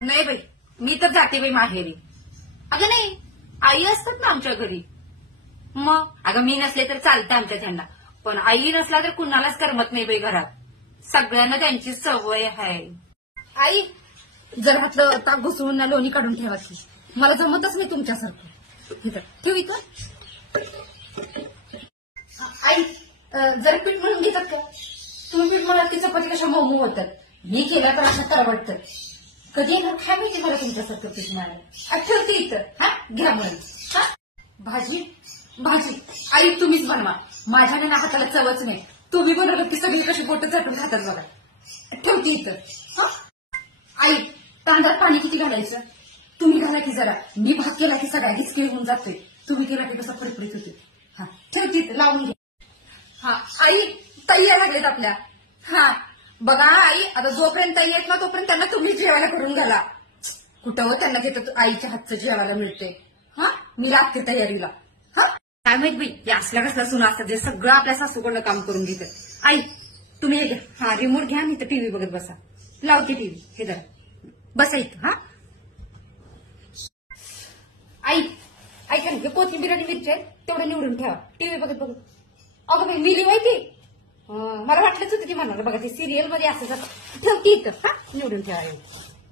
नाही बाई, मी तर जाते बाई माहेरी. अगं नाही, आई असतात ना आमच्या घरी. मग अगं मी नसले तर चालतं आमच्या त्यांना, पण आई नसला तर कुणालाच करमत नाही बाई घरात. सगळ्यांना त्यांची सवय आहे. आई जर हातलं ताक घुसवून ना लोणी काढून ठेवा की, मला जमतच नाही तुमच्यासारखं. ठेव इथं. आई जरा पीठ म्हणून घेतात का? तुम्ही पीठ म्हणा की चपाती कशा मऊ मऊ होतात, मी केल्या तर अशा तरवडतात. कधी येणार काय माहिती मला तुमच्यासारखं पीठ मारायला. ठेवते इथं. हा घ्या म्हणून. हा भाजी भाजी आई तुम्हीच बनवा, माझ्याने ना हाताला चवच नाही. तुम्ही बनवलं की सगळी कशी बोटं चटून खातात बघा. ठेवते इथं. हा आई तांदळात पाणी किती घालायचं? तुम्ही घाला की जरा. मी भात केला की सगळा हिचकी होऊन जातोय, तुम्ही केला की कसं फडफडीत होते. हा ठेवते इथं, लावून घ्या. हा आई ताई यायला लागलेत आपल्या. हा बघा आई, आता जोपर्यंत ताई येत ना तोपर्यंत त्यांना तुम्ही जेवायला करून घाला. कुठं हो त्यांना तिथं आईच्या हातचं जेवायला मिळते. हा मी लागते तयारीला. हा काय माहित बाई, ते असल्या कसल्या सुना असतात जे सगळं आपल्या सासूकडनं काम करून घेतात. आई तुम्ही हे घ्या, हा रिमोट घ्या, मी तर टीव्ही बघत बसा. लावते टीव्ही, हे जरा बसा इथं. हा आई ऐका ना, कोथिंबीर आणि मिरची तेवढं निवडून ठेवा, टीव्ही बघत बघत. अगं बाई मी लिवायची, मला वाटलंच होतं की म्हणणार बघा ते सिरियल मध्ये असं ठेवती इथं. हा निवडून ठेवा.